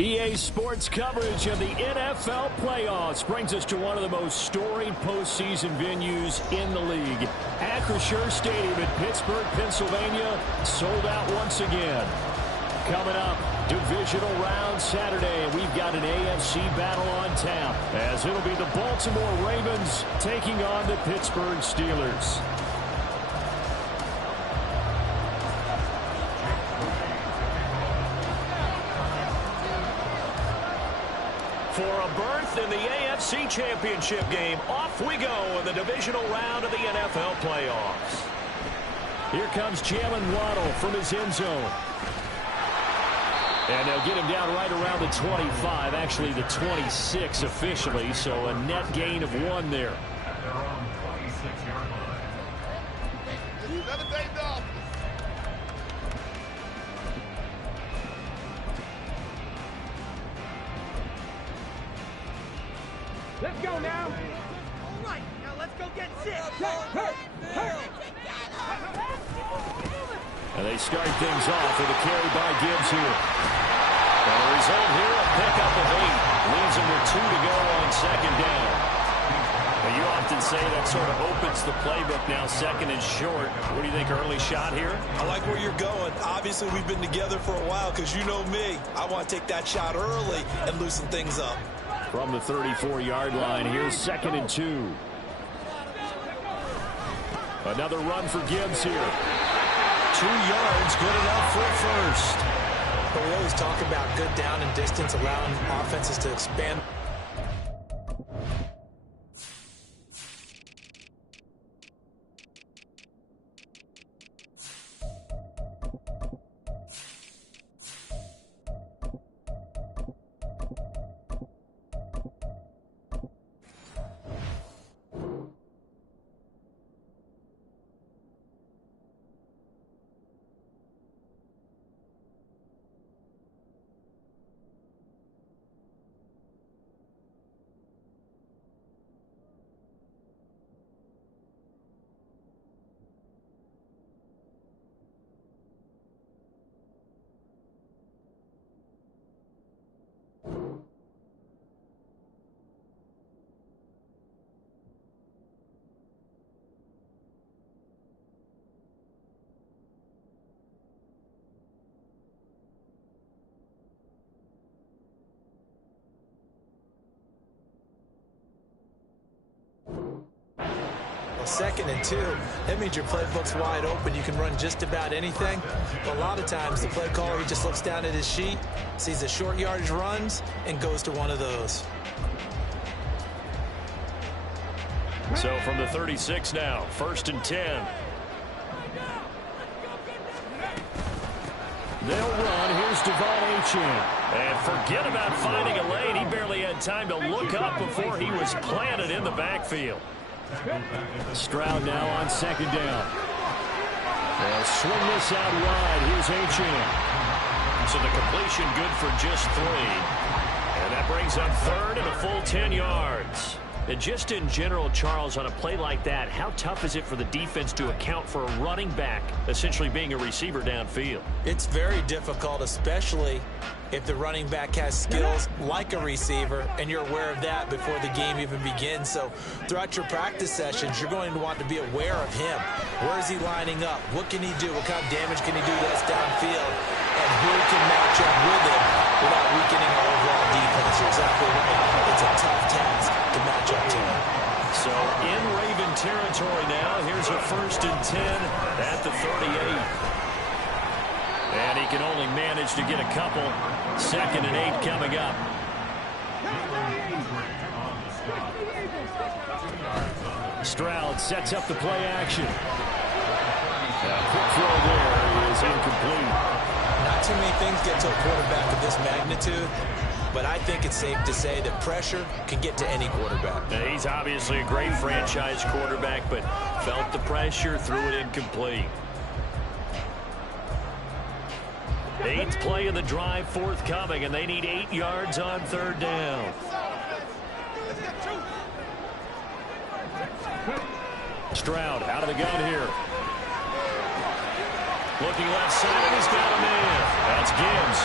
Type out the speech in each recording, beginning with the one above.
EA Sports coverage of the NFL playoffs brings us to one of the most storied postseason venues in the league. Acrisure Stadium in Pittsburgh, Pennsylvania, sold out once again. Coming up, divisional round Saturday, we've got an AFC battle on tap, as it'll be the Baltimore Ravens taking on the Pittsburgh Steelers. For a berth in the AFC Championship game, off we go in the divisional round of the NFL playoffs. Here comes Jalen Waddle from his end zone. And they'll get him down right around the 25, actually the 26 officially, so a net gain of 1 there. Let's go now. All right, now let's go get sick. And they start things off with a carry by Gibbs here. And the result here, a pickup of 8. Leaves him with 2 to go on second down. Now, you often say that sort of opens the playbook now, second and short. What do you think, early shot here? I like where you're going. Obviously, we've been together for a while because you know me. I want to take that shot early and loosen things up. From the 34-yard line, here's 2nd and 2. Another run for Gibbs here. 2 yards, good enough for a first. But we always talk about good down and distance, allowing offenses to expand. Well, 2nd and 2, that means your playbook's wide open. You can run just about anything. But a lot of times, the play caller, he just looks down at his sheet, sees the short yardage runs, and goes to one of those. So from the 36 now, 1st and 10. They'll run. Here's Devon Achane. And forget about finding a lane. He barely had time to look up before he was planted in the backfield. Stroud now on 2nd down. They'll swing this out wide. Here's Achane. So the completion good for just 3. And that brings up 3rd and a full 10 yards. And just in general, Charles, on a play like that, how tough is it for the defense to account for a running back essentially being a receiver downfield? It's very difficult, especially if the running back has skills like a receiver, and you're aware of that before the game even begins. So throughout your practice sessions, you're going to want to be aware of him. Where is he lining up? What can he do? What kind of damage can he do to us downfield? And who can match up with him without weakening our overall defense? You're exactly right. It's a tough task to match up to him. So in Raven territory now, here's a 1st and 10 at the 38. And he can only manage to get a couple. 2nd and 8 coming up. Stroud sets up the play action. A quick throw there is incomplete. Not too many things get to a quarterback of this magnitude, but I think it's safe to say that pressure can get to any quarterback. Now, he's obviously a great franchise quarterback, but felt the pressure, threw it incomplete. 8th play of the drive forthcoming, and they need 8 yards on 3rd down. Stroud out of the gun here. Looking left side, and he's got a man. That's Gibbs.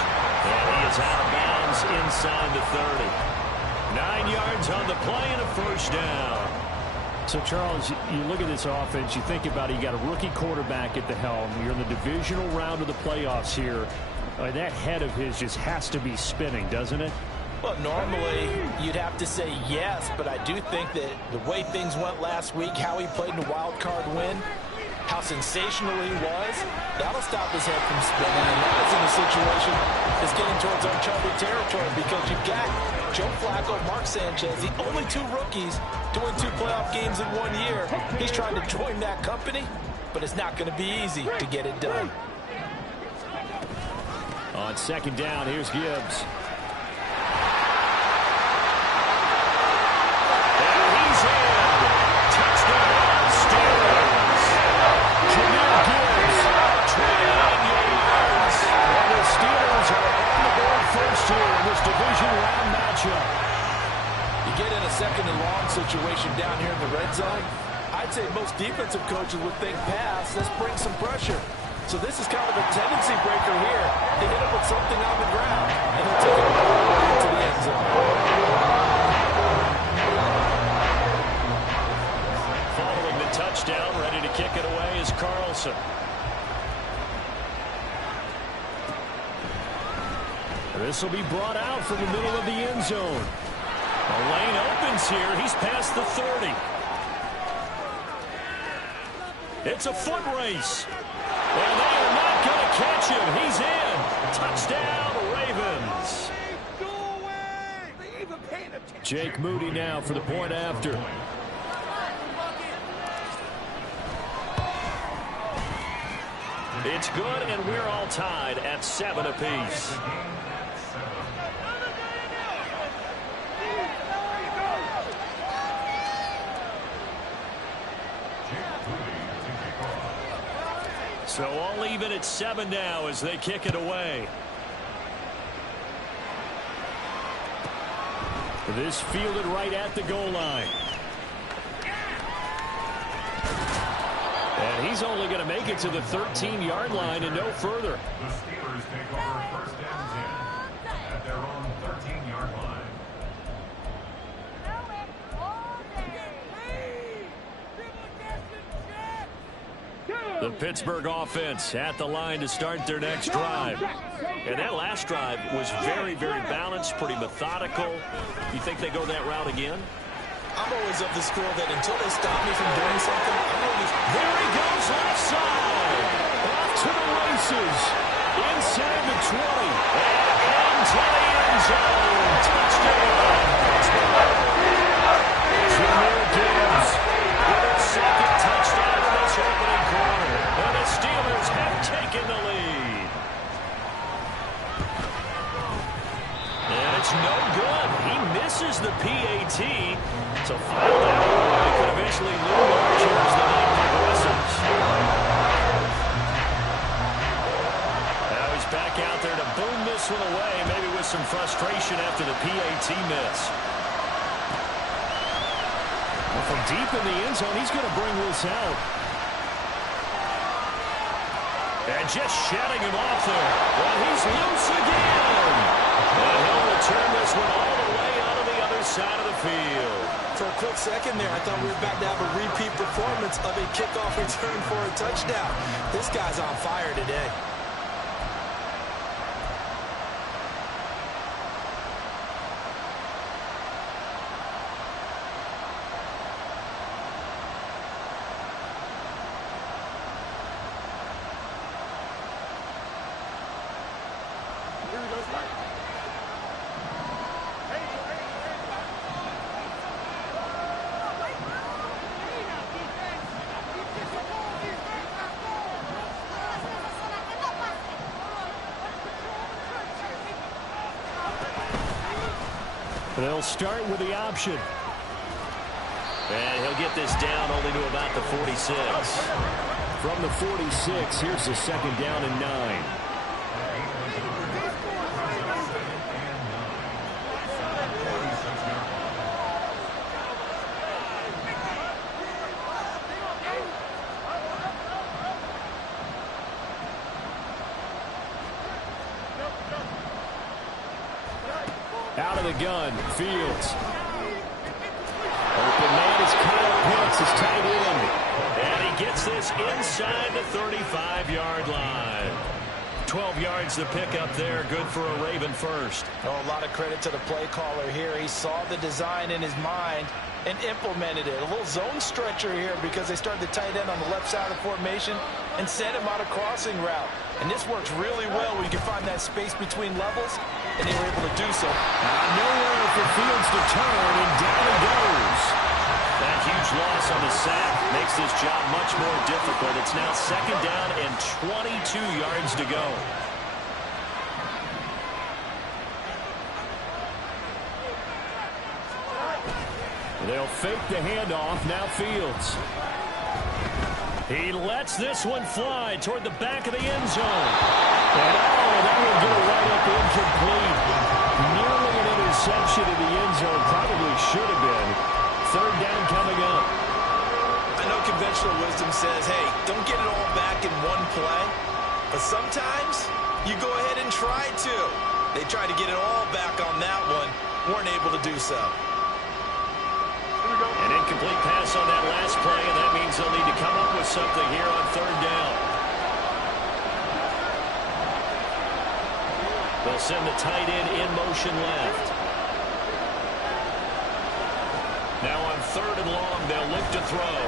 And he is out of bounds inside the 30. 9 yards on the play and a first down. So, Charles, you look at this offense, you think about it, you got a rookie quarterback at the helm. You're in the divisional round of the playoffs here. That head of his just has to be spinning, doesn't it? Well, normally you'd have to say yes, but I do think that the way things went last week, how he played in the wild card win, how sensational he was, that'll stop his head from spinning. And now it's in a situation that's getting towards uncharted territory because you've got Joe Flacco, Mark Sanchez, the only two rookies doing 2 playoff games in 1 year. He's trying to join that company, but it's not going to be easy to get it done. On second down, here's Gibbs. Division round matchup. You get in a second and long situation down here in the red zone. I'd say most defensive coaches would think pass. Let's bring some pressure. So this is kind of a tendency breaker here. They hit him with something on the ground, and he'll take it all the way into the end zone. Following the touchdown, ready to kick it away is Carlson. This will be brought out from the middle of the end zone. The lane opens here. He's past the 30. It's a foot race. And they are not going to catch him. He's in. Touchdown, Ravens. Jake Moody now for the point after. It's good, and we're all tied at 7 apiece. So all even at 7 now as they kick it away. This fielded right at the goal line. And he's only going to make it to the 13-yard line and no further. The Steelers take over first and 10 at their own 13-yard line. The Pittsburgh offense at the line to start their next drive. And that last drive was very, very balanced, pretty methodical. You think they go that route again? I'm always of the school that until they stop me from doing something, I'm going to... There he goes left side. Off to the races. Inside the 20. And into the end zone. Touchdown. Jahmyr Gibbs with his second touchdown in this opening quarter. And the Steelers have taken the lead. And it's no good. He misses the PAT. So final down could eventually loom larger as the night progresses. Now he's back out there to boom this one away, maybe with some frustration after the PAT miss. Well, from deep in the end zone, he's going to bring this out. And just shedding him off there. Well, he's loose again. And he'll return this one all the way out of the other side of the field. For a quick second there, I thought we were about to have a repeat performance of a kickoff return for a touchdown. This guy's on fire today. They'll start with the option. And he'll get this down only to about the 46. From the 46, here's the second down and 9. Out of the gun, Fields. Open man is Kyle Pitts, his tight end. And he gets this inside the 35-yard line. 12 yards to pick up there. Good for a Raven first. Oh, a lot of credit to the play caller here. He saw the design in his mind and implemented it. A little zone stretcher here because they started the tight end on the left side of the formation and sent him on a crossing route. And this works really well where you can find that space between levels, and they were able to do so. Nowhere for Fields to turn, and down he goes. That huge loss on the sack makes this job much more difficult. It's now second down and 22 yards to go. They'll fake the handoff. Now Fields. He lets this one fly toward the back of the end zone. And that will get a right up incomplete. Nearly an interception in the end zone. Probably should have been. Third down coming up. I know conventional wisdom says, hey, don't get it all back in one play. But sometimes you go ahead and try to. They tried to get it all back on that one. Weren't able to do so. An incomplete pass on that last play, and that means they'll need to come up with something here on third down. They'll send the tight end in motion left. Now on third and long, they'll look to throw.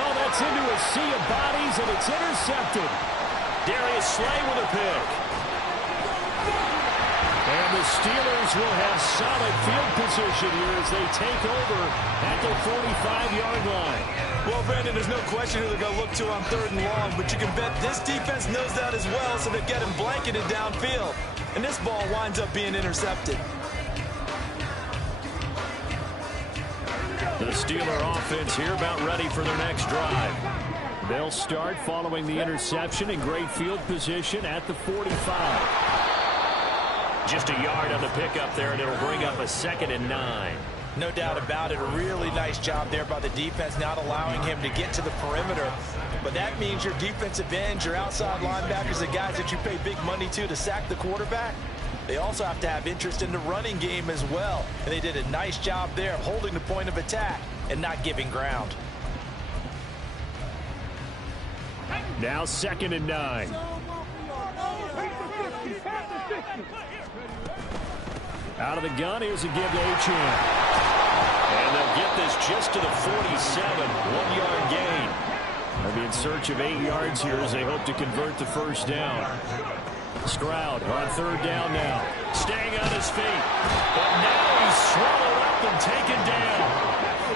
Oh, that's into a sea of bodies, and it's intercepted. Darius Slay with a pick. And the Steelers will have solid field position here as they take over at the 45-yard line. Well, Brandon, there's no question who they're going to look to on third and long, but you can bet this defense knows that as well, so they've got him blanketed downfield. And this ball winds up being intercepted. The Steeler offense here about ready for their next drive. They'll start following the interception in great field position at the 45. Just a yard on the pickup there, and it'll bring up a 2nd and 9. No doubt about it. A really nice job there by the defense, not allowing him to get to the perimeter. But that means your defensive ends, your outside linebackers, the guys that you pay big money to sack the quarterback, they also have to have interest in the running game as well. And they did a nice job there of holding the point of attack and not giving ground. Now 2nd and 9. Out of the gun, here's a give to Achane. And they'll get this just to the 47, 1-yard gain. They'll be in search of 8 yards here as they hope to convert the first down. Stroud on third down now. Staying on his feet. But now he's swallowed up and taken down.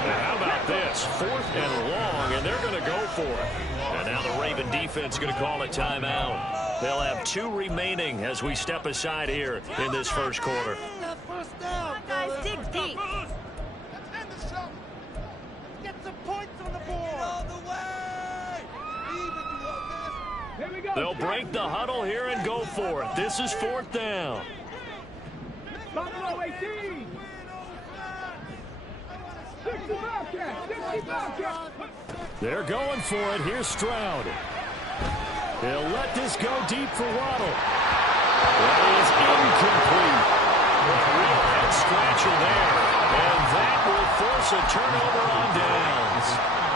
Now how about this? 4th and long, and they're going to go for it. And now the Raven defense going to call a timeout. They'll have 2 remaining as we step aside here in this first quarter. Guys, dig deep. Get some points on the board. All the way. They'll break the huddle here and go for it. This is 4th down. They're going for it. Here's Stroud. They'll let this go deep for Waddle. That is incomplete. A real head-scratcher there. And that will force a turnover on downs.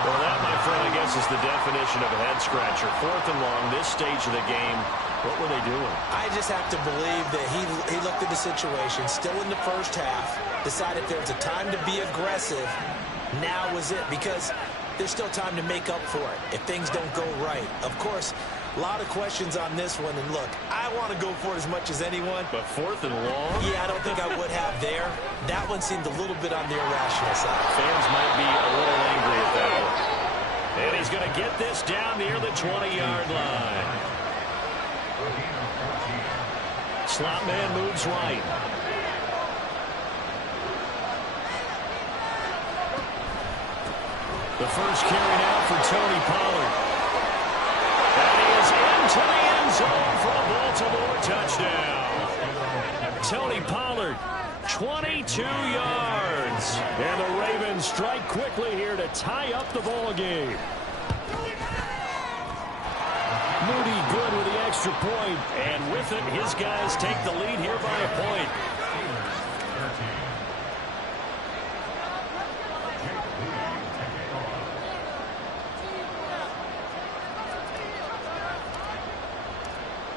Well, that, my friend, I guess is the definition of a head-scratcher. 4th and long, this stage of the game. What were they doing? I just have to believe that he looked at the situation, still in the first half, decided there's a time to be aggressive. Now was it, because there's still time to make up for it if things don't go right. Of course, a lot of questions on this one, and look, I want to go for it as much as anyone. But 4th and long? Yeah, I don't think I would have there. That one seemed a little bit on the irrational side. Fans might be a little angry at that one. And he's going to get this down near the 20-yard line. Slot man moves right. The first carry now for Tony Pollard. And he is into the end zone for a Baltimore touchdown. Tony Pollard, 22 yards. And the Ravens strike quickly here to tie up the ball game. Moody good with the extra extra point, and with it, his guys take the lead here by a point.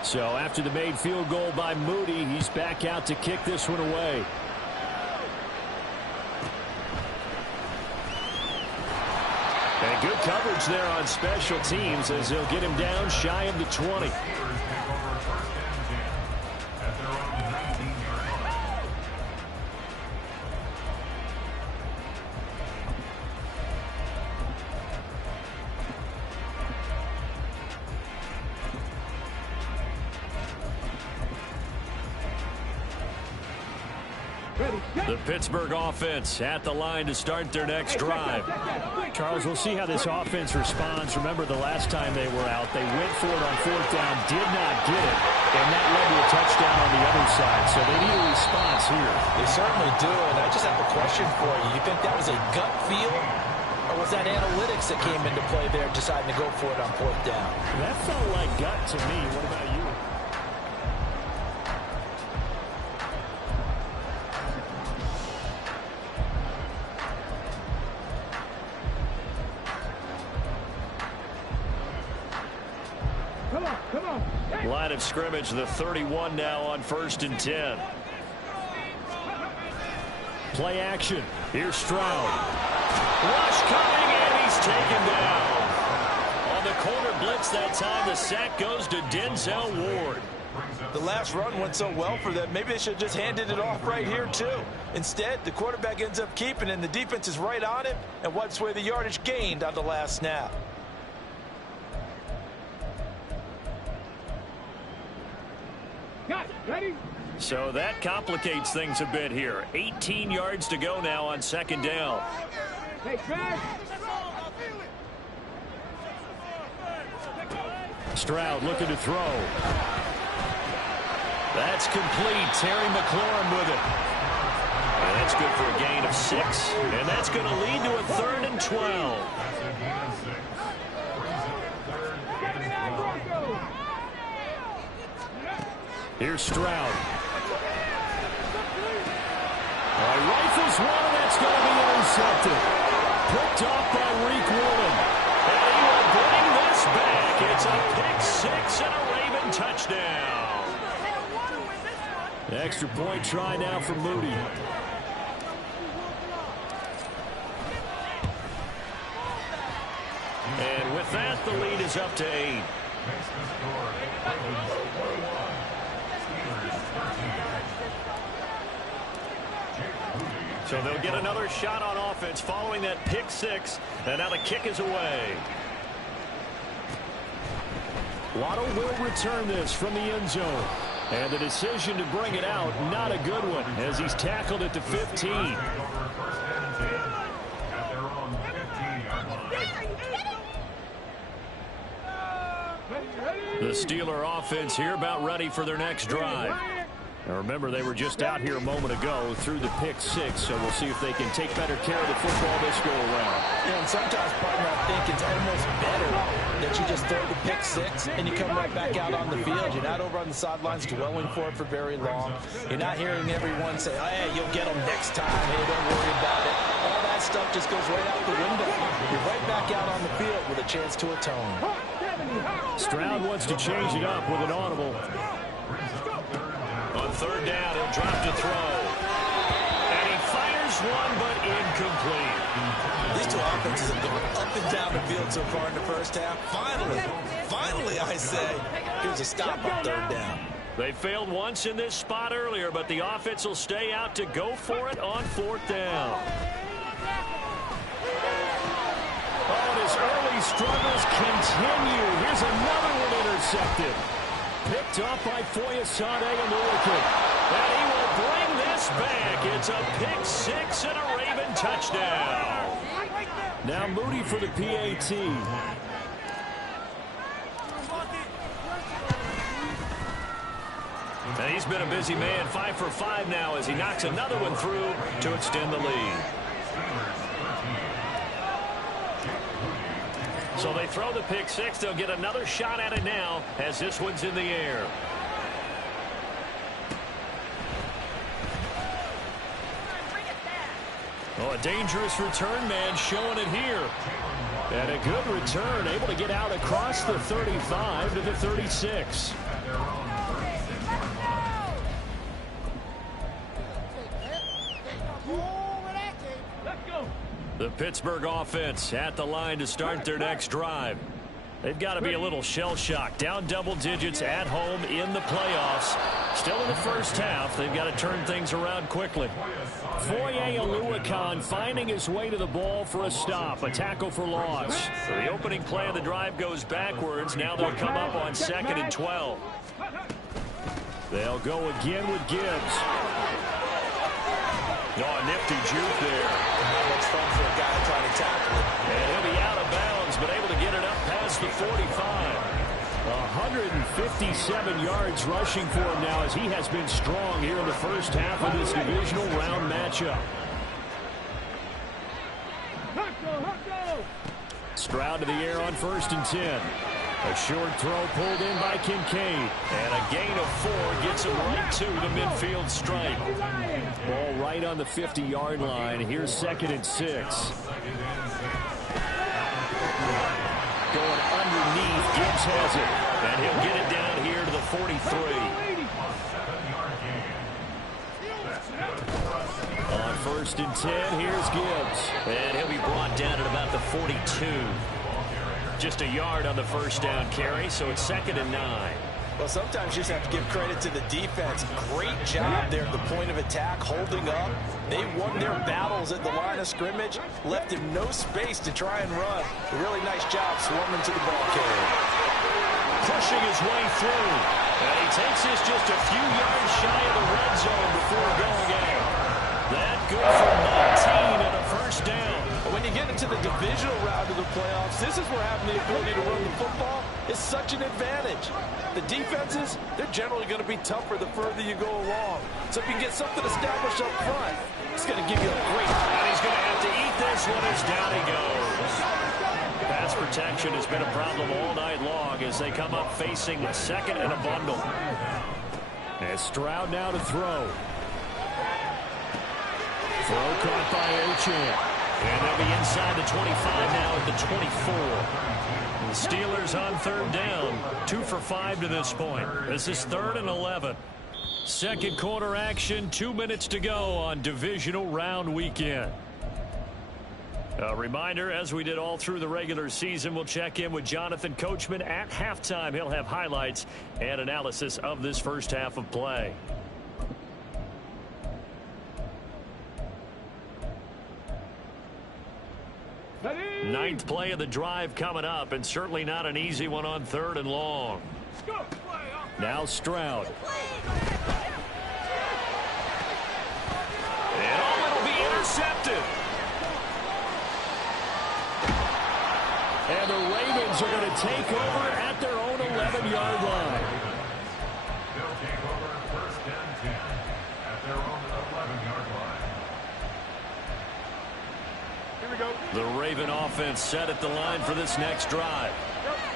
So after the made field goal by Moody, he's back out to kick this one away. And good coverage there on special teams as they'll get him down shy of the 20. The Pittsburgh offense at the line to start their next drive. Charles, we'll see how this offense responds. Remember the last time they were out, they went for it on fourth down, did not get it, and that led to a touchdown on the other side. So they need a response here. They certainly do, and I just have a question for you. You think that was a gut feel, or was that analytics that came into play there deciding to go for it on fourth down? That felt like gut to me. What about you? Line of scrimmage, the 31 now on 1st and 10. Play action. Here's Stroud. Rush coming, and he's taken down. On the corner blitz that time, the sack goes to Denzel Ward. The last run went so well for them, maybe they should have just handed it off right here, too. Instead, the quarterback ends up keeping it, and the defense is right on it, and wipes away the yardage gained on the last snap. Ready? So that complicates things a bit here. 18 yards to go now on 2nd down. Hey, Trav. Stroud looking to throw. That's complete. Terry McLaurin with it. And that's good for a gain of 6. And that's going to lead to a 3rd and 12. Here's Stroud. Rifles one, and that's going to be intercepted. Picked off by Reek Woolen. And he will bring this back. It's a pick 6 and a Raven touchdown. Extra point try now for Moody. And with that, the lead is up to 8. So they'll get another shot on offense following that pick 6. And now the kick is away. Waddle will return this from the end zone. And the decision to bring it out, not a good one, as he's tackled at the 15. The Steeler offense here about ready for their next drive. Now remember, they were just out here a moment ago through the pick 6, so we'll see if they can take better care of the football this go around. Yeah, and sometimes, partner, I think it's almost better that you just throw the pick 6 and you come right back out on the field. You're not over on the sidelines dwelling for it for very long. You're not hearing everyone say, oh, hey, you'll get them next time. Hey, don't worry about it. All that stuff just goes right out the window. You're right back out on the field with a chance to atone. Stroud wants to change it up with an audible. On 3rd down, he'll drop to throw. And he fires one, but incomplete. These two offenses have gone up and down the field so far in the first half. Finally, I say, here's a stop on 3rd down. They failed once in this spot earlier, but the offense will stay out to go for it on 4th down. Oh, and his early struggles continue. Here's another one intercepted. Picked off by Foyesade and Ulikin. And he will bring this back. It's a pick 6 and a Raven touchdown. Now Moody for the PAT. And he's been a busy man, 5 for 5 now as he knocks another one through to extend the lead. So they throw the pick six. They'll get another shot at it now as this one's in the air. Oh, a dangerous return man showing it here. And a good return, able to get out across the 35 to the 36. The Pittsburgh offense at the line to start their next drive. They've got to be a little shell-shocked. Down double digits at home in the playoffs. Still in the first half. They've got to turn things around quickly. Foye Oluwakan finding his way to the ball for a stop. A tackle for loss. The opening play of the drive goes backwards. Now they'll come up on 2nd and 12. They'll go again with Gibbs. Oh, a nifty juke there. Not much fun for a guy trying to tackle it. And he'll be out of bounds, but able to get it up past the 45. 157 yards rushing for him now as he has been strong here in the first half of this divisional round matchup. Stroud to the air on 1st and 10. A short throw pulled in by Kincaid. And a gain of 4 gets him right to the midfield stripe. Ball right on the 50-yard line. Here's 2nd and 6. Going underneath. Gibbs has it. And he'll get it down here to the 43. On 1st and 10, here's Gibbs. And he'll be brought down at about the 42. Just a yard on the first down carry, so it's 2nd and 9. Well, sometimes you just have to give credit to the defense. Great job there at the point of attack, holding up. They won their battles at the line of scrimmage, left him no space to try and run. A really nice job swarming to the ball carrier. Pushing his way through. And he takes this just a few yards shy of the red zone before going out. That good for 19 and a first down. When you get into the divisional round of the playoffs, this is where having the ability to run the football is such an advantage. The defenses, they're generally going to be tougher the further you go along. So if you can get something established up front, it's going to give you a great... And he's going to have to eat this one as down he goes. Pass protection has been a problem all night long as they come up facing 2nd and a bundle. And Stroud now to throw. Throw caught by Achane. And they'll be inside the 25 now at the 24. The Steelers on 3rd down. 2 for 5 to this point. This is 3rd and 11. Second quarter action. 2 minutes to go on divisional round weekend. A reminder, as we did all through the regular season, we'll check in with Jonathan Coachman at halftime. He'll have highlights and analysis of this first half of play. Ninth play of the drive coming up, and certainly not an easy one on 3rd and long. Now Stroud. And it'll be intercepted. And the Ravens are going to take over at their own 11-yard line. They'll take over 1st and 10 at their own 11-yard line. Here we go. The Raven offense set at the line for this next drive.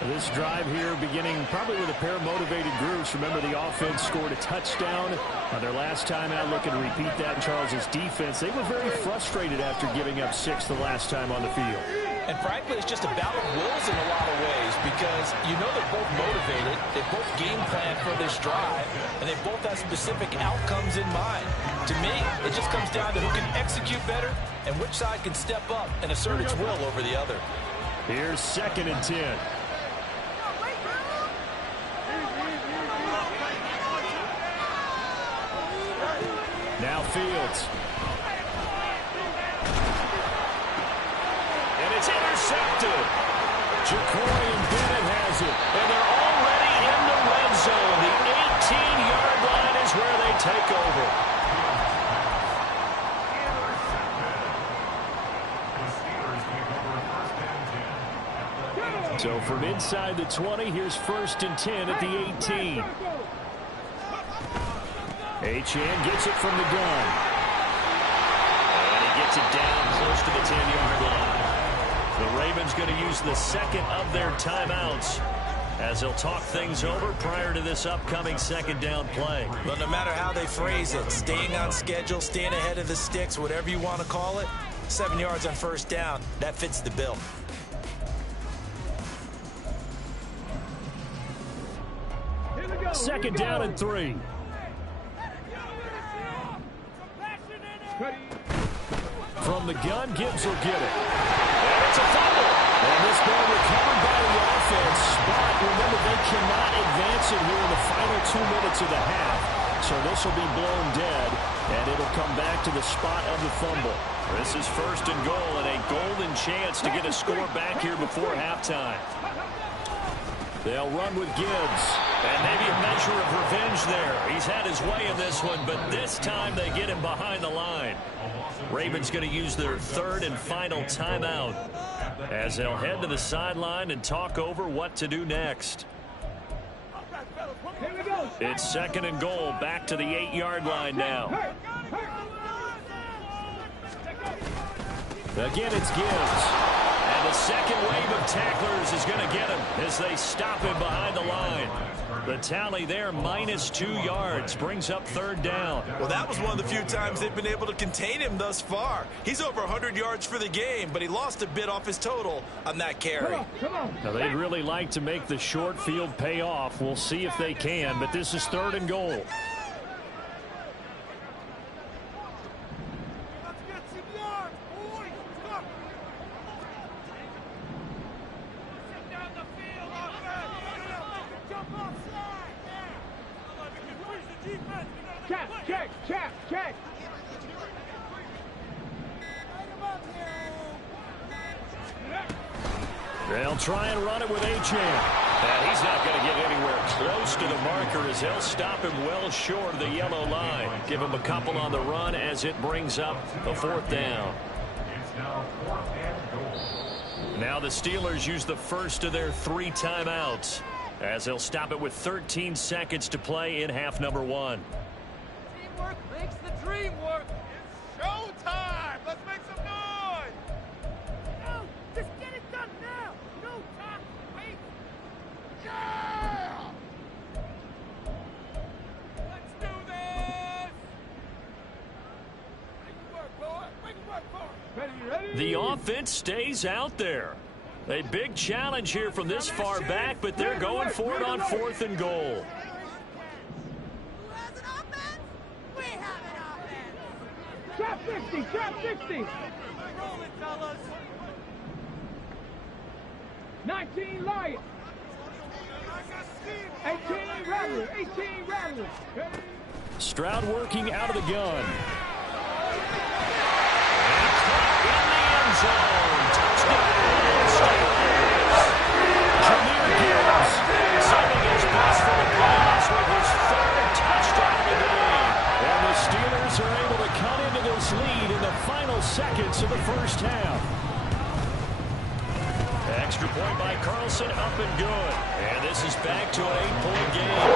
This drive here beginning probably with a pair of motivated groups. Remember, the offense scored a touchdown on their last time out. Looking to repeat that in Charles' defense. They were very frustrated after giving up 6 the last time on the field. And frankly, it's just a battle of wills in a lot of ways because you know they're both motivated. They both game plan for this drive, and they both have specific outcomes in mind. To me, it just comes down to who can execute better and which side can step up and assert its will over the other. Here's 2nd and 10. Now Fields. And it's intercepted. Jacory and Bennett has it. And they're already in the red zone. The 18-yard line is where they take over. So from inside the 20, here's 1st and 10 at the 18. Achane gets it from the gun. And he gets it down close to the 10-yard line. The Ravens going to use the second of their timeouts as they'll talk things over prior to this upcoming second down play. Well, no matter how they phrase it, staying on schedule, staying ahead of the sticks, whatever you want to call it, 7 yards on first down, that fits the bill. Second down and 3. From the gun, Gibbs will get it. And it's a fumble. And this ball recovered by the offense. But remember, they cannot advance it here in the final 2 minutes of the half. So this will be blown dead, and it'll come back to the spot of the fumble. This is first and goal, and a golden chance to get a score back here before halftime. They'll run with Gibbs. And maybe a measure of revenge there. He's had his way in this one, but this time they get him behind the line. Ravens going to use their third and final timeout as they'll head to the sideline and talk over what to do next. It's second and goal, back to the 8-yard line now. Again, it's Gibbs. And the second wave of tacklers is going to get him as they stop him behind the line. The tally there, -2 yards, brings up third down. Well, that was one of the few times they've been able to contain him thus far. He's over 100 yards for the game, but he lost a bit off his total on that carry. Now, they'd really like to make the short field pay off. We'll see if they can, but this is third and goal. Check. They'll try and run it with Achane. And he's not going to get anywhere close to the marker as they'll stop him well short of the yellow line. Give him a couple on the run as it brings up the fourth down. Now the Steelers use the first of their 3 timeouts as they'll stop it with 13 seconds to play in half number 1. Teamwork makes the dream work. It's showtime. Let's make some noise. No, just get it done now. No time to wait. Yeah! Let's do this. Make it work, boy. Make it work, boy. Ready? The offense stays out there. A big challenge here from this far back, but they're going for it on fourth and goal. Trap 60. Roll it, fellas. 19 Lions. 18 Rattlers. Stroud working out of the gun. In the end zone. Touchdown, Steelers. Jameer Gibbs saving his best for the playoffs with his third touchdown of the game. And the Steelers are able to cut into this lead in the final seconds of the first half. Extra point by Carlson, up and good. And this is back to an 8-point game.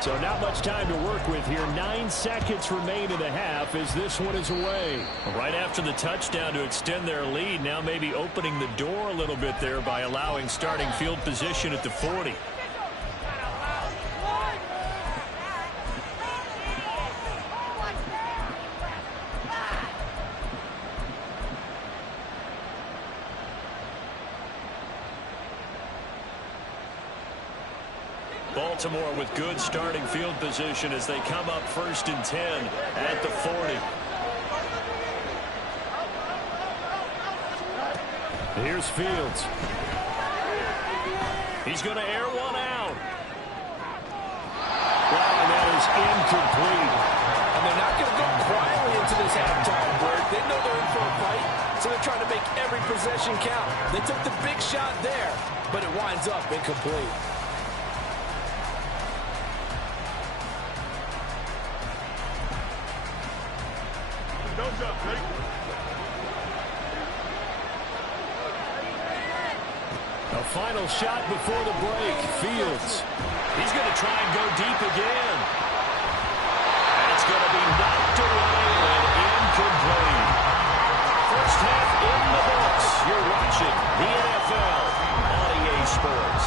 So not much time to work with here. 9 seconds remain in the half as this one is away. Right after the touchdown to extend their lead, now maybe opening the door a little bit there by allowing starting field position at the 40. Baltimore with good starting field position as they come up first and 10 at the 40. Here's Fields. He's going to air one out. Wow, that is incomplete. And they're not going to go quietly into this halftime break. They know they're in for a fight, so they're trying to make every possession count. They took the big shot there, but it winds up incomplete. Don't jump, Jake. final shot before the break. Fields. He's going to try and go deep again. And it's going to be knocked away and incomplete. First half in the books. You're watching the NFL on EA Sports.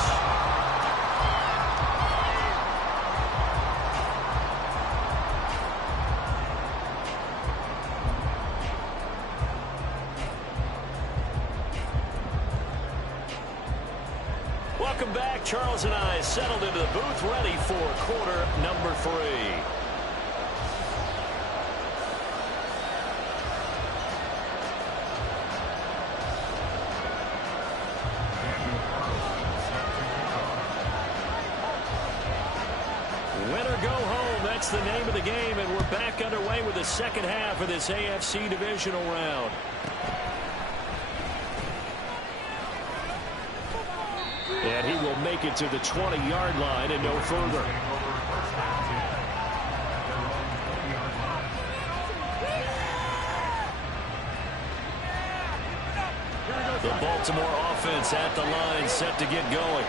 Welcome back. Charles and I settled into the booth, ready for quarter number 3. Winner go home. That's the name of the game, and we're back underway with the second half of this AFC divisional round. And he will make it to the 20-yard line and no further. The Baltimore offense at the line, set to get going.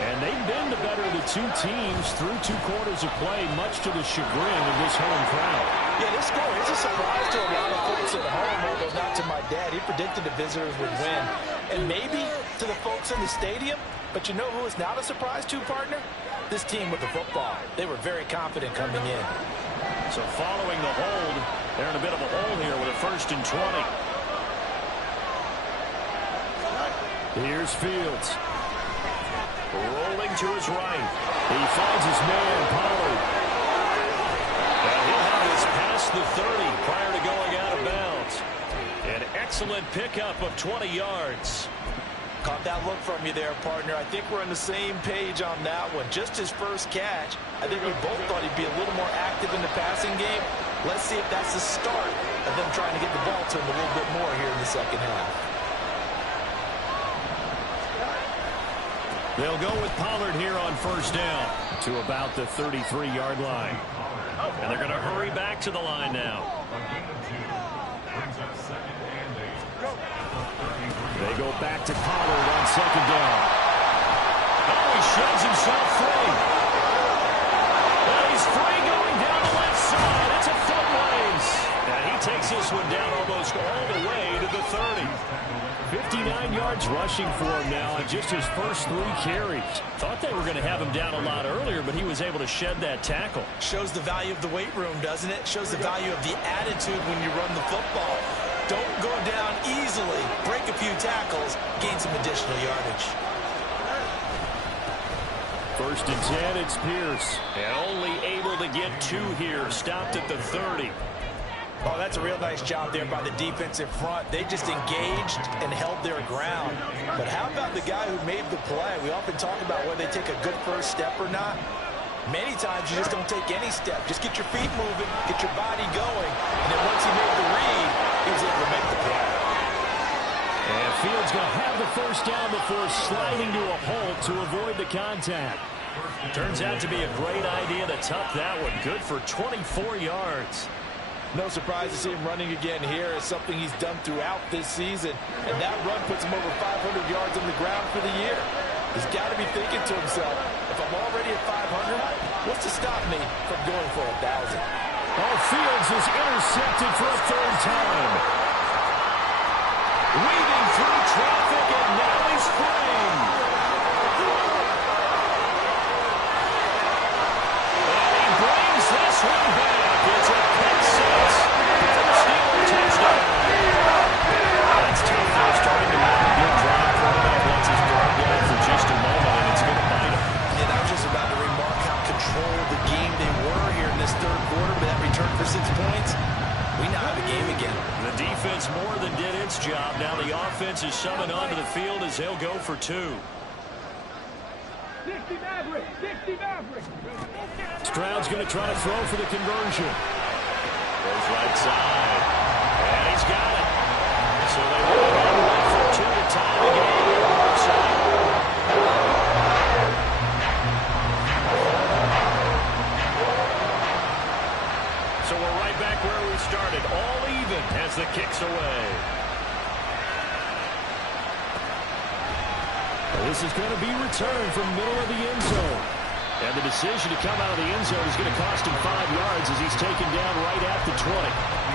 And they've been the better of the two teams through 2 quarters of play, much to the chagrin of this home crowd. Yeah, this score is a surprise to a lot of folks at home, although not to my dad. He predicted the visitors would win. And maybe to the folks in the stadium. But you know who is not a surprise to, partner? This team with the football. They were very confident coming in. So following the hold, they're in a bit of a hole here with a 1st and 20. Here's Fields. Rolling to his right. He finds his man, Pollard. And he'll have this past the 30 prior to going out of bounds. An excellent pickup of 20 yards. Caught that look from you there, partner. I think we're on the same page on that one. Just his first catch. I think we both thought he'd be a little more active in the passing game. Let's see if that's the start of them trying to get the ball to him a little bit more here in the second half. They'll go with Pollard here on 1st down to about the 33-yard line. And they're going to hurry back to the line now. They go back to Pollard on 2nd down. Oh, he shoves himself free. Well, he's free going down the left side. It's a foot race. And he takes this one down almost all the way to the 30. 59 yards rushing for him now on just his first 3 carries. Thought they were going to have him down a lot earlier, but he was able to shed that tackle. Shows the value of the weight room, doesn't it? Shows the value of the attitude when you run the football. Don't go down easily. Break a few tackles. Gain some additional yardage. 1st and 10, it's Pierce. And only able to get 2 here. Stopped at the 30. Oh, that's a real nice job there by the defensive front. They just engaged and held their ground. But how about the guy who made the play? We often talk about whether they take a good first step or not. Many times you just don't take any step. Just get your feet moving, get your body going. And then once he made the read, he was able to make the play. And Fields going to have the 1st down before sliding to a halt to avoid the contact. Turns out to be a great idea to tuck that one. Good for 24 yards. No surprise to see him running again here. It's something he's done throughout this season. And that run puts him over 500 yards on the ground for the year. He's got to be thinking to himself, if I'm already at 500, what's to stop me from going for 1,000? Oh, Fields is intercepted for a 3rd time. Weaving through traffic, and now he's free. And he brings this one back. It's a pick 6 for the Steelers touchdown. That's tough first time to make a good drive. Quarterback lets his guard down for just a moment, and it's going to bite him. And I was just about to remark how controlled the game they were here in this 3rd quarter, but that return for 6 points, we now have a game again. The defense more than did its job. Now the offense is summoned onto the field as they'll go for 2. 60 Maverick! 60 Maverick! Stroud's going to try to throw for the conversion. Goes right side. And he's got it. So they will go for 2 to tie the game. So we're right back where we started. All even as the kick's away. This is going to be returned from middle of the end zone. And the decision to come out of the end zone is going to cost him 5 yards as he's taken down right at the 20.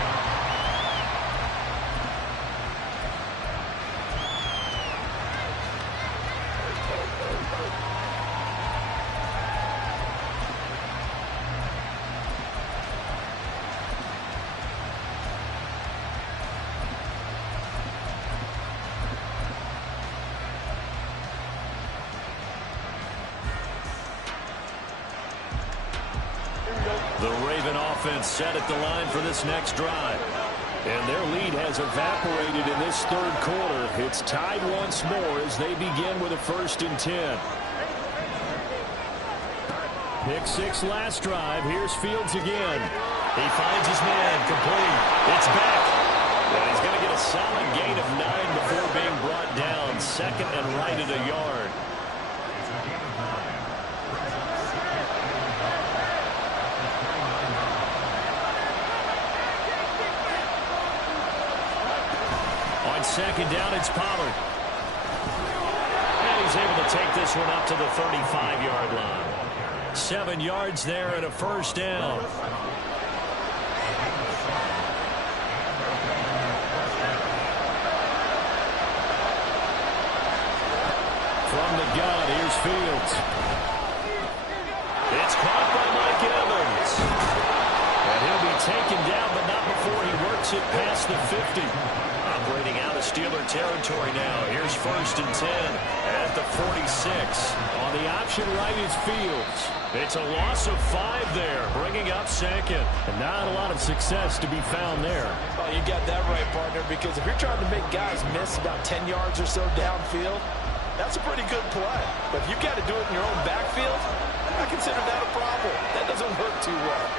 The Raven offense set at the line for this next drive. And their lead has evaporated in this third quarter. It's tied once more as they begin with a 1st and 10. Pick 6 last drive. Here's Fields again. He finds his man complete. It's back. And he's going to get a solid gain of 9 before being brought down. 2nd and right at a yard. On 2nd down, it's Pollard. And he's able to take this one up to the 35-yard line. 7 yards there and a 1st down. From the gun, here's Fields. It's caught by Mike Evans. And he'll be taken down, but not before he works it past the 50. Operating out of Steeler territory now. Here's 1st and 10 at the 46. On the option right is Fields. It's a loss of 5 there, bringing up 2nd. And not a lot of success to be found there. Oh, you got that right, partner, because if you're trying to make guys miss about 10 yards or so downfield, that's a pretty good play. But if you've got to do it in your own backfield, I consider that a problem. That doesn't work too well.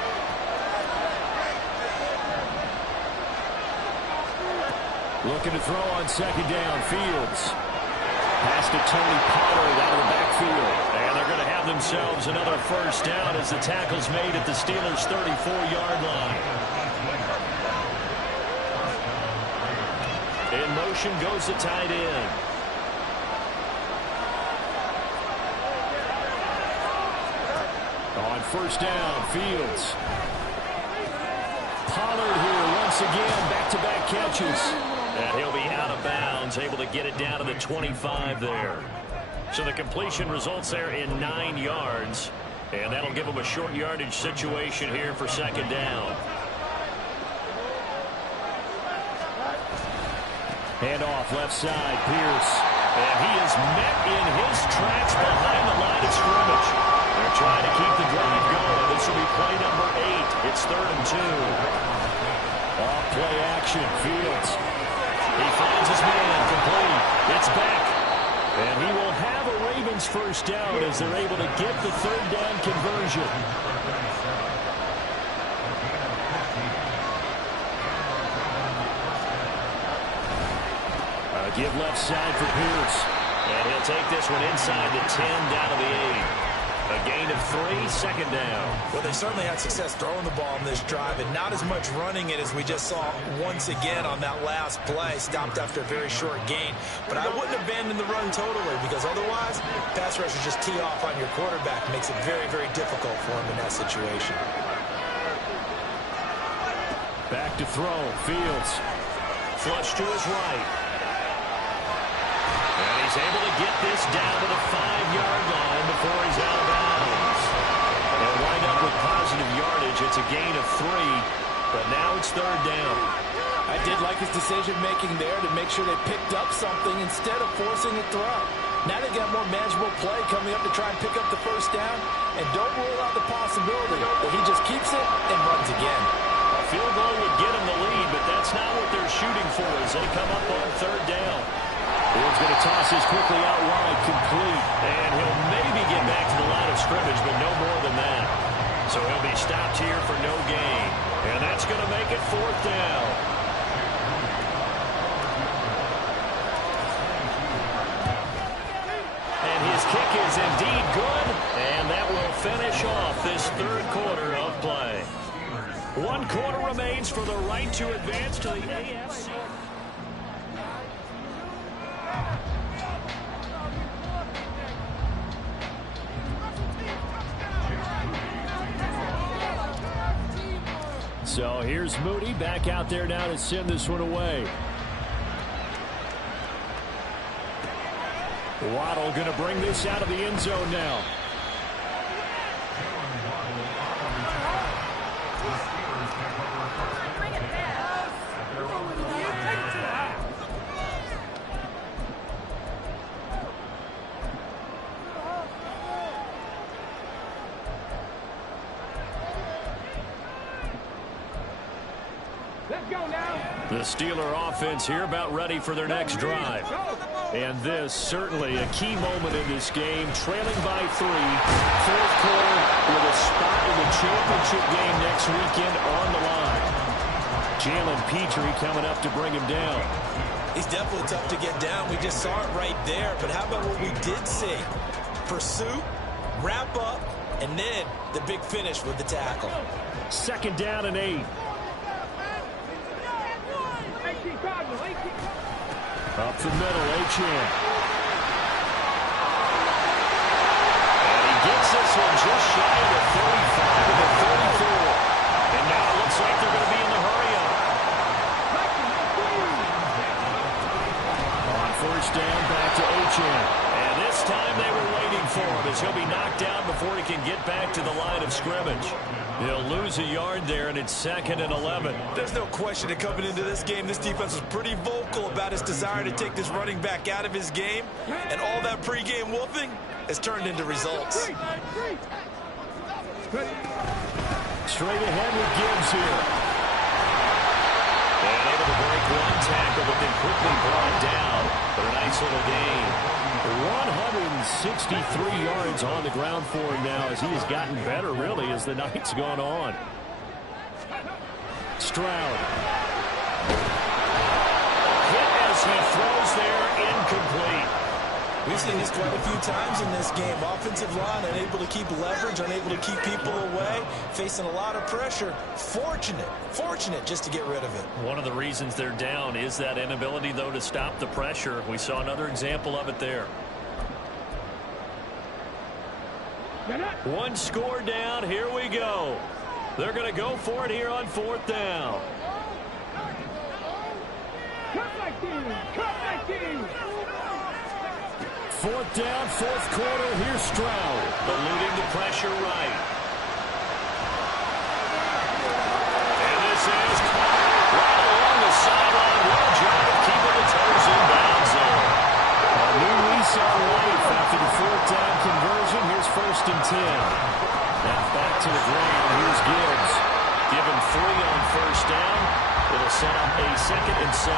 Looking to throw on 2nd down. Fields. Pass to Tony Pollard out of the backfield. And they're going to have themselves another 1st down as the tackle's made at the Steelers' 34-yard line. In motion goes the tight end. On 1st down, Fields. Pollard here once again, back-to-back catches. And he'll be out of bounds, able to get it down to the 25 there. So the completion results there in 9 yards. And that'll give him a short yardage situation here for 2nd down. Hand off left side, Pierce. And he is met in his tracks behind the line of scrimmage. They're trying to keep the drive going. This will be play number 8. It's 3rd and 2. Off play action, Fields. He finds his man complete. It's back. And he will have a Ravens 1st down as they're able to get the 3rd down conversion. Give left side for Pierce. And he'll take this one inside the 10 down to the 8. A gain of 3, 2nd down. Well, they certainly had success throwing the ball on this drive and not as much running it as we just saw once again on that last play. Stopped after a very short gain. But I wouldn't abandon the run totally because otherwise, pass rushers just tee off on your quarterback. Makes it very, very difficult for him in that situation. Back to throw. Fields. Flush to his right. And he's able to get this down to the 5-yard line before he's out of bounds. They'll wind up with positive yardage. It's a gain of 3, but now it's 3rd down. I did like his decision-making there to make sure they picked up something instead of forcing a throw. Now they got more manageable play coming up to try and pick up the 1st down, and don't rule out the possibility that he just keeps it and runs again. A field goal would get him the lead, but that's not what they're shooting for as they come up on 3rd down. Field's going to toss this quickly out wide, complete. And he'll maybe get back to the line of scrimmage, but no more than that. So he'll be stopped here for no gain. And that's going to make it 4th down. And his kick is indeed good. And that will finish off this 3rd quarter of play. 1 quarter remains for the right to advance to the AFC. So here's Moody back out there now to send this one away. Waddle going to bring this out of the end zone now. The Steeler offense here about ready for their next drive. And this certainly a key moment in this game, trailing by 3. Fourth quarter with a spot in the championship game next weekend on the line. Jalen Petrie coming up to bring him down. He's definitely tough to get down. We just saw it right there. But how about what we did see? Pursuit, wrap up, and then the big finish with the tackle. 2nd down and 8. Up the middle, Achane. And he gets this one just shy of the 35 to the 34. And now it looks like they're going to be in the hurry-up. On 1st down, back to Achane. And this time they were waiting for him as he'll be knocked down before he can get back to the line of scrimmage. He'll lose a yard there, and it's 2nd and 11. There's no question that coming into this game, this defense was pretty vocal about his desire to take this running back out of his game. And all that pregame wolfing has turned into results. Straight ahead with Gibbs here. And able to break one tackle, but then quickly brought down. But a nice little gain. 163 yards on the ground for him now as he has gotten better, really, as the night's gone on. Stroud. Hit as he throws there, incomplete. We've seen this quite a few times in this game. Offensive line unable to keep leverage, unable to keep people away, facing a lot of pressure. Fortunate just to get rid of it. One of the reasons they're down is that inability, though, to stop the pressure. We saw another example of it there. One score down. Here we go. They're going to go for it here on 4th down. Fourth down, 4th quarter. Here's Stroud. Eluding the pressure right. And this is right along the sideline. What a job of keeping the toes in bounds there. A new lease on life after the 4th down conversion. Here's 1st and 10. Now back to the ground. Here's Gibbs. Given 3 on 1st down. It'll set up a 2nd and 7.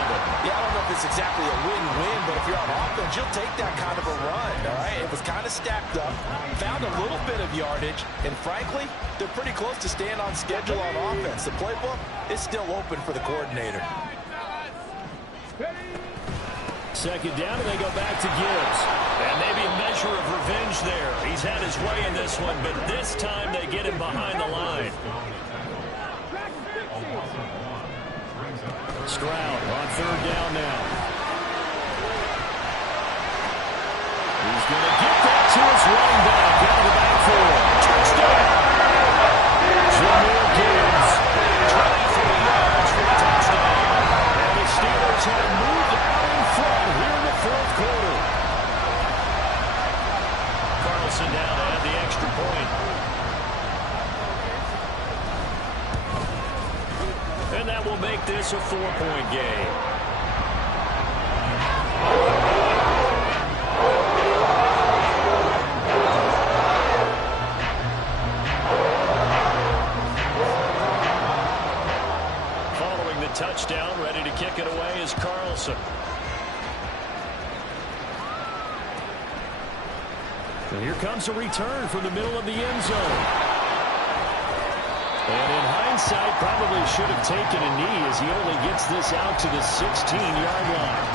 Yeah, I don't know if it's exactly a win-win, but if you're on offense, you'll take that kind of a run, all right? It was kind of stacked up, found a little bit of yardage, and frankly, they're pretty close to staying on schedule on offense. The playbook is still open for the coordinator. 2nd down, and they go back to Gibbs. And maybe a measure of revenge there. He's had his way in this one, but this time they get him behind the line. Stroud on 3rd down now. He's going to get that to his running back out of the backfield. Touchdown! Jameer Gibbs. 23 yards for the touchdown. And the Steelers have moved out in front here in the 4th quarter. Carlson now to add the extra point. And that will make this a 4-point game. Following the touchdown, ready to kick it away is Carlson. And here comes a return from the middle of the end zone. And in hindsight, probably should have taken a knee as he only gets this out to the 16-yard line.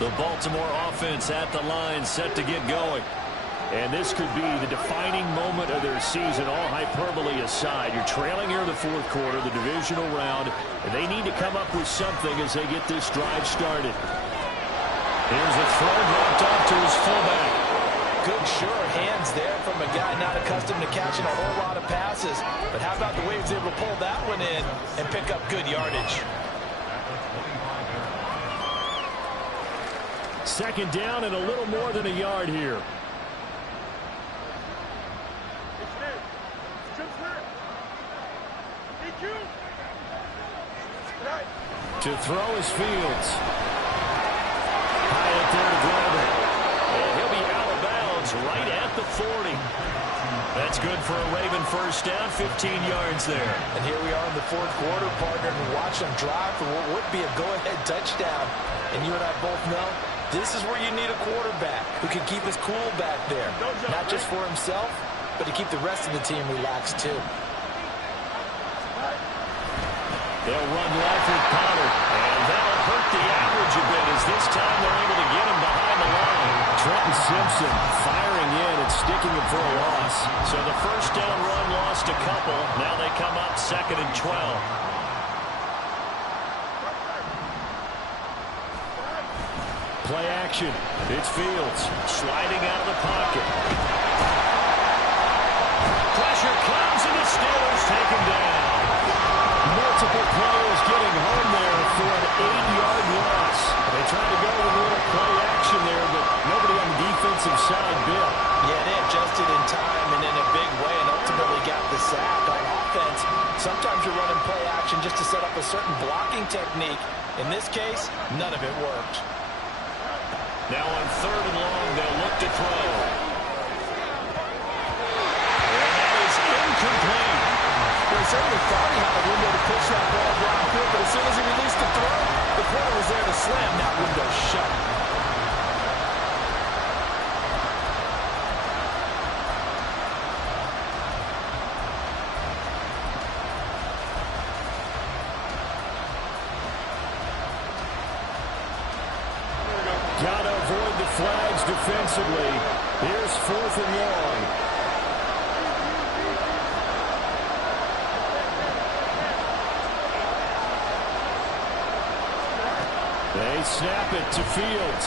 The Baltimore offense at the line, set to get going. And this could be the defining moment of their season, all hyperbole aside. You're trailing here in the fourth quarter, the divisional round, and they need to come up with something as they get this drive started. Here's a throw dropped off to his fullback. Good, sure hands there from a guy not accustomed to catching a whole lot of passes. But how about the way he was able to pull that one in and pick up good yardage? Second down and a little more than a yard here. To throw is Fields. High up there to grab it. And he'll be out of bounds right at the 40. That's good for a Raven first down, 15 yards there. And here we are in the fourth quarter, partner, and watch them drive for what would be a go-ahead touchdown. And you and I both know this is where you need a quarterback who can keep his cool back there. Not just for himself, but to keep the rest of the team relaxed too. They'll run left with Pollard, and that'll hurt the average a bit as this time they're able to get him behind the line. Trenton Simpson firing in and sticking him for a loss. So the first down run lost a couple. Now they come up 2nd and 12. Play action. It's Fields sliding out of the pocket. Pressure comes, and the Steelers take him down. Multiple players getting home there for an 8-yard loss. They try to go with a little play action there, but nobody on the defensive side bit. Yeah, they adjusted in time and in a big way and ultimately got the sack. On offense, sometimes you're running play action just to set up a certain blocking technique. In this case, none of it worked. Now on 3rd and long, they'll look to throw. And that is incomplete. He certainly thought he had a window to push that ball downfield, but as soon as he released the throw, the corner was there to slam that window shut. Gotta avoid the flags defensively. Here's 4th and long. They snap it to Fields.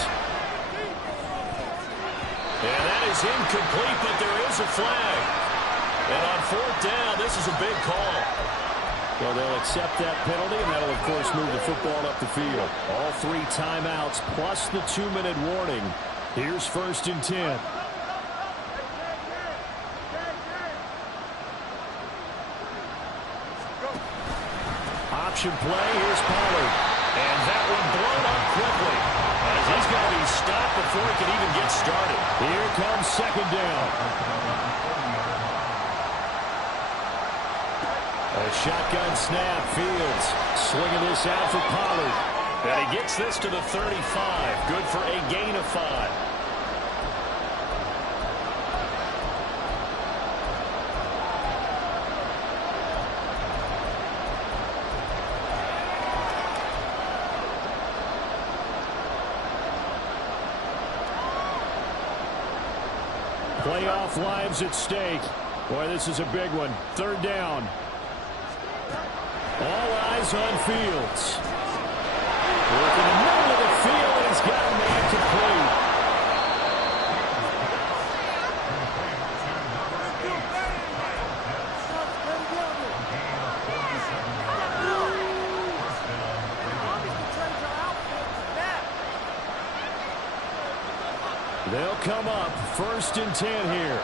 And that is incomplete, but there is a flag. And on 4th down, this is a big call. Well, they'll accept that penalty, and that'll, of course, move the football up the field. All 3 timeouts plus the 2-minute warning. Here's 1st and 10. Option play. Here's Pollard. And that one blown up quickly, as he's going to be stopped before he can even get started. Here comes 2nd down. A shotgun snap. Fields swinging this out for Pollard. And he gets this to the 35. Good for a gain of 5. Playoff lives at stake. Boy, this is a big one. 3rd down. All eyes on Fields. Work in the middle of the field. He's got a man complete. They'll come up 1st and 10 here.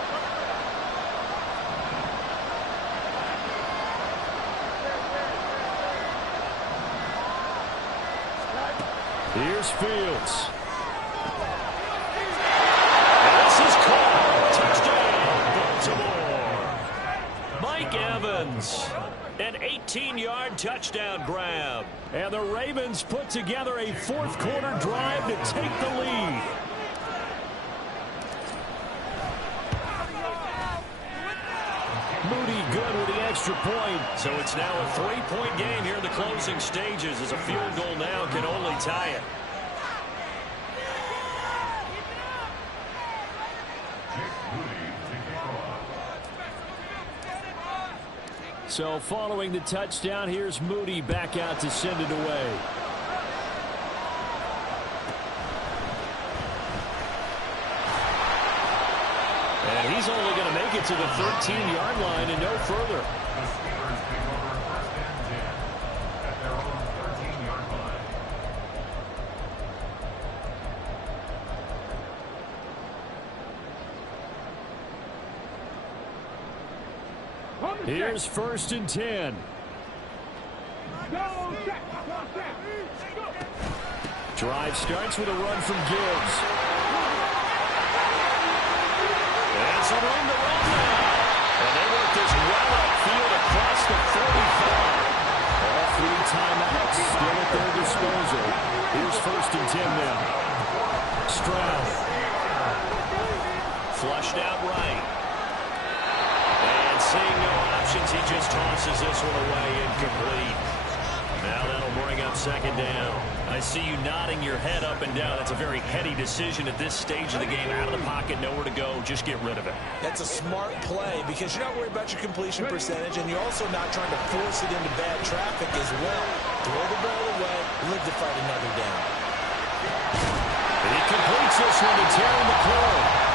Here's Fields. And this is called touchdown, Baltimore. Mike Evans, an 18-yard touchdown grab. And the Ravens put together a 4th quarter drive to take the lead. Moody good with the extra point. So it's now a 3-point game here in the closing stages, as a field goal now can only tie it. So following the touchdown, here's Moody back out to send it away. And he's only going to make it to the 13-yard line and no further. The Steelers pick over 1st and 10 at their own 13-yard line. Here's 1st and 10. Drive starts with a run from Gibbs. And some room to run now. And they work this well upfield across the 45. All 3 timeouts still at their disposal. Here's 1st and 10 now. Stroud. Flushed out right. And seeing no options, he just tosses this one away, incomplete. Now that'll bring up 2nd down. I see you nodding your head up and down. That's a very heady decision at this stage of the game. Out of the pocket, nowhere to go. Just get rid of it. That's a smart play because you're not worried about your completion percentage, and you're also not trying to force it into bad traffic as well. Throw the ball away, live to fight another down. He completes this one to Terry McLaurin.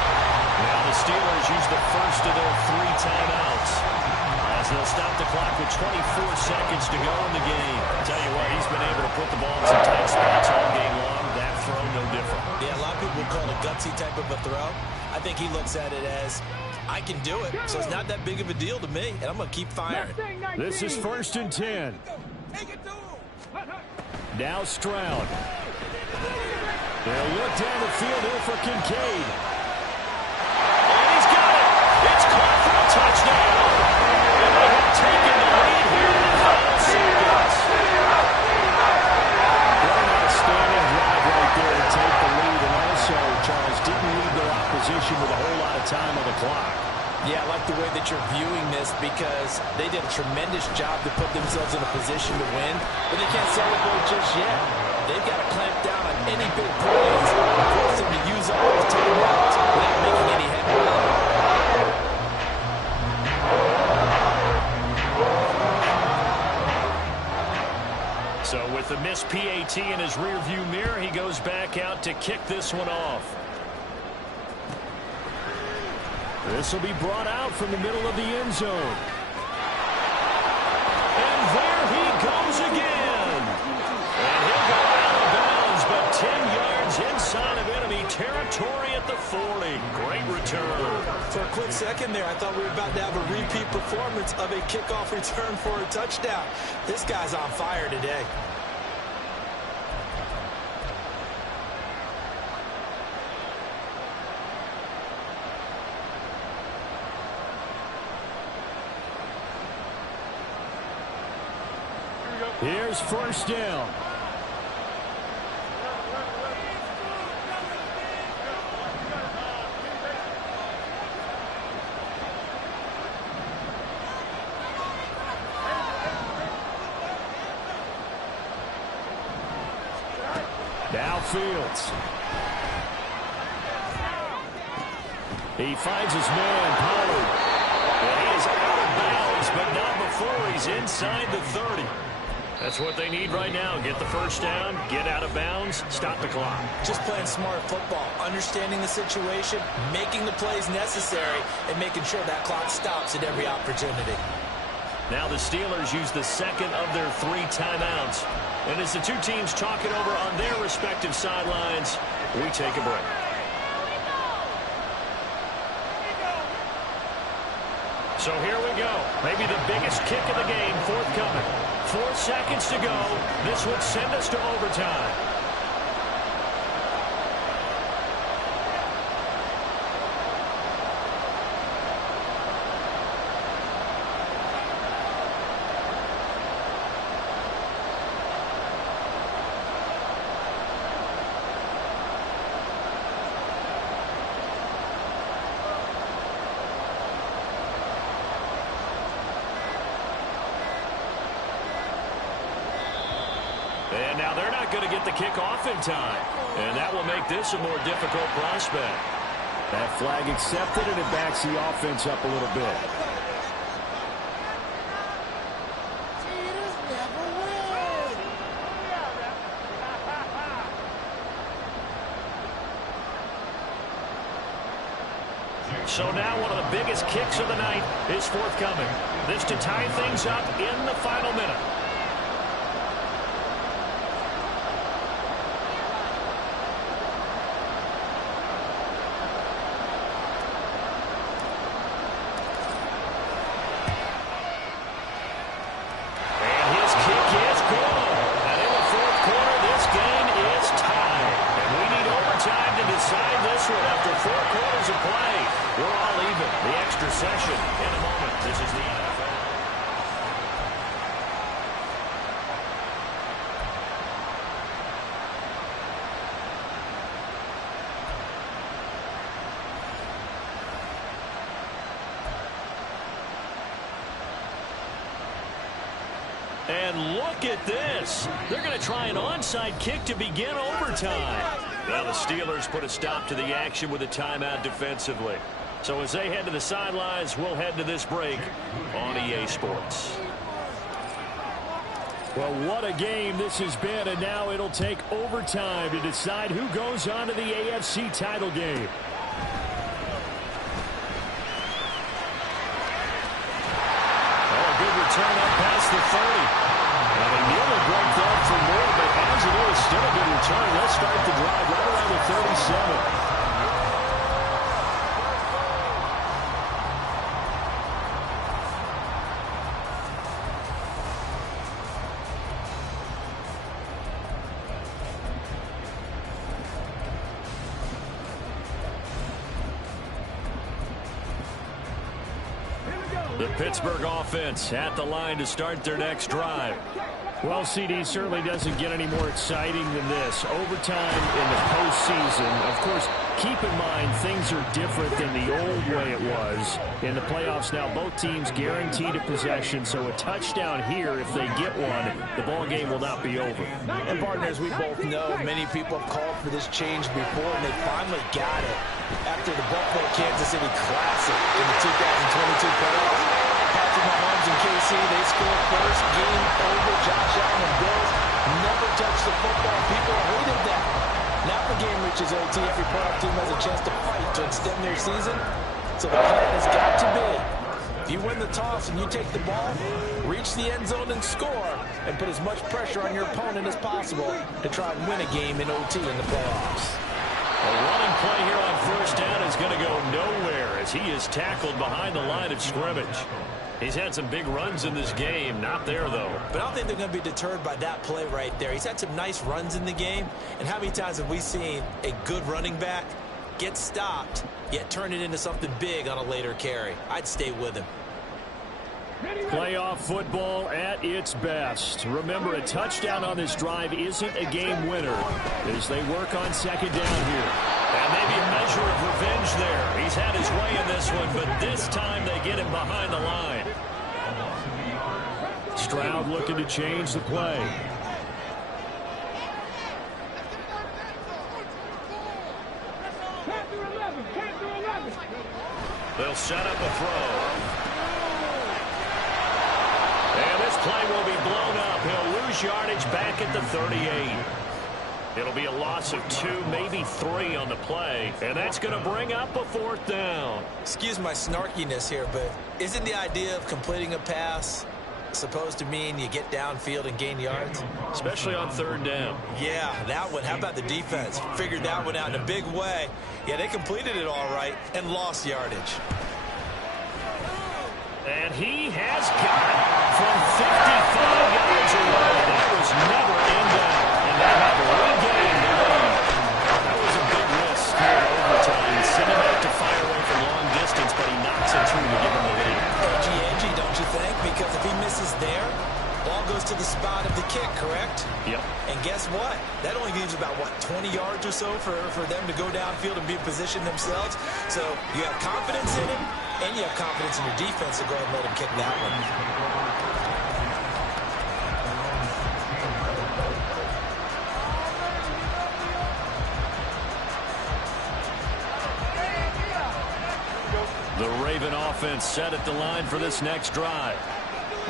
Now the Steelers use the first of their 3 timeouts, as they'll stop the clock with 24 seconds to go in the game. Tell you what, he's been able to put the ball in some tight spots all game long. That throw, no different. Yeah, a lot of people would call it a gutsy type of a throw. I think he looks at it as, I can do it, so it's not that big of a deal to me, and I'm going to keep firing. This is 1st and 10. Now Stroud. They'll look down the field here for Kincaid. And he's got it. It's caught for a touchdown. And they have taken the lead here in the final seconds. What an outstanding drive right there to take the lead. And also, Charles, didn't leave their opposition with a whole lot of time on the clock. Yeah, I like the way that you're viewing this because they did a tremendous job to put themselves in a position to win, but they can't celebrate just yet. They've got to clamp down on any big plays and force them to use all those timeouts without making any headway. So with the missed PAT in his rearview mirror, he goes back out to kick this one off. This will be brought out from the middle of the end zone. And there he goes again. And he'll go out of bounds, but 10 yards inside of enemy territory at the 40. Great return. For a quick second there, I thought we were about to have a repeat performance of a kickoff return for a touchdown. This guy's on fire today. Here's 1st down. Now Fields. He finds his man, Pollard. And he is out of bounds, but not before he's inside the 30. That's what they need right now. Get the 1st down, get out of bounds, stop the clock. Just playing smart football, understanding the situation, making the plays necessary, and making sure that clock stops at every opportunity. Now the Steelers use the 2nd of their 3 timeouts. And as the 2 teams talk it over on their respective sidelines, we take a break. So here we go. Maybe the biggest kick of the game forthcoming. 4 seconds to go. This would send us to overtime. And now they're not going to get the kickoff in time. And that will make this a more difficult prospect. That flag accepted, and it backs the offense up a little bit. So now one of the biggest kicks of the night is forthcoming. This to tie things up in the final minute. After 4 quarters of play, we're all even. The extra session in a moment. This is the NFL. And look at this. They're going to try an onside kick to begin overtime. Well, the Steelers put a stop to the action with a timeout defensively. So as they head to the sidelines, we'll head to this break on EA Sports. Well, what a game this has been, and now it'll take overtime to decide who goes on to the AFC title game. Oh, a good return up past the 30. Now, they nearly broke that for more, but as it is, still a good return. Let's start the drive right around the 37. The Pittsburgh offense at the line to start their next drive. Well, CD certainly doesn't get any more exciting than this. Overtime in the postseason. Of course, keep in mind things are different than the old way it was. In the playoffs now, both teams guaranteed a possession, so a touchdown here, if they get one, the ball game will not be over. And partners, we both know many people have called for this change before, and they finally got it after the Buffalo-Kansas City Classic in the 2022 playoffs. Patrick Mahomes and KC, they scored first, game over. Josh Allen and Bills never touched the football. People hated that. Now the game reaches OT. Every playoff team has a chance to fight to extend their season. So the plan has got to be, if you win the toss and you take the ball, reach the end zone and score, and put as much pressure on your opponent as possible to try and win a game in OT in the playoffs. A running play here on first down is going to go nowhere as he is tackled behind the line of scrimmage. He's had some big runs in this game. Not there, though. But I don't think they're going to be deterred by that play right there. He's had some nice runs in the game. And how many times have we seen a good running back get stopped, yet turn it into something big on a later carry? I'd stay with him. Playoff football at its best. Remember, a touchdown on this drive isn't a game winner as they work on second down here. And maybe a measure of revenge there. He's had his way in this one, but this time they get him behind the line. Stroud looking to change the play. They'll set up a throw. And this play will be blown up. He'll lose yardage back at the 38. It'll be a loss of 2, maybe 3 on the play. And that's going to bring up a 4th down. Excuse my snarkiness here, but isn't the idea of completing a pass supposed to mean you get downfield and gain yards? Especially on 3rd down. Yeah, that one. How about the defense? Figured that one out in a big way. Yeah, they completed it all right and lost yardage. And he has got it from 55 yards away. That was never in doubt. And they have regained the lead. That was a big risk here in overtime. Send him out to fire away from long distance, but he knocks it through to give him the lead. Edgy, don't you think? Because if he misses there, ball goes to the spot of the kick, correct? Yep. And guess what? That only leaves about, 20 yards or so for them to go downfield and be positioned themselves. So you have confidence in him, and you have confidence in your defense to go ahead and let him kick that one. The Raven offense set at the line for this next drive.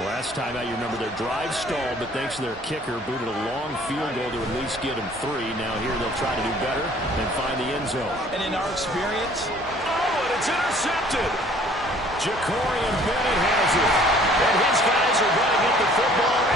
Last time out, you remember their drive stalled, but thanks to their kicker, booted a long field goal to at least get them 3. Now here they'll try to do better and find the end zone. And in our experience, it's It's intercepted. Ja'Cory Bennett has it. And his guys are going to get the football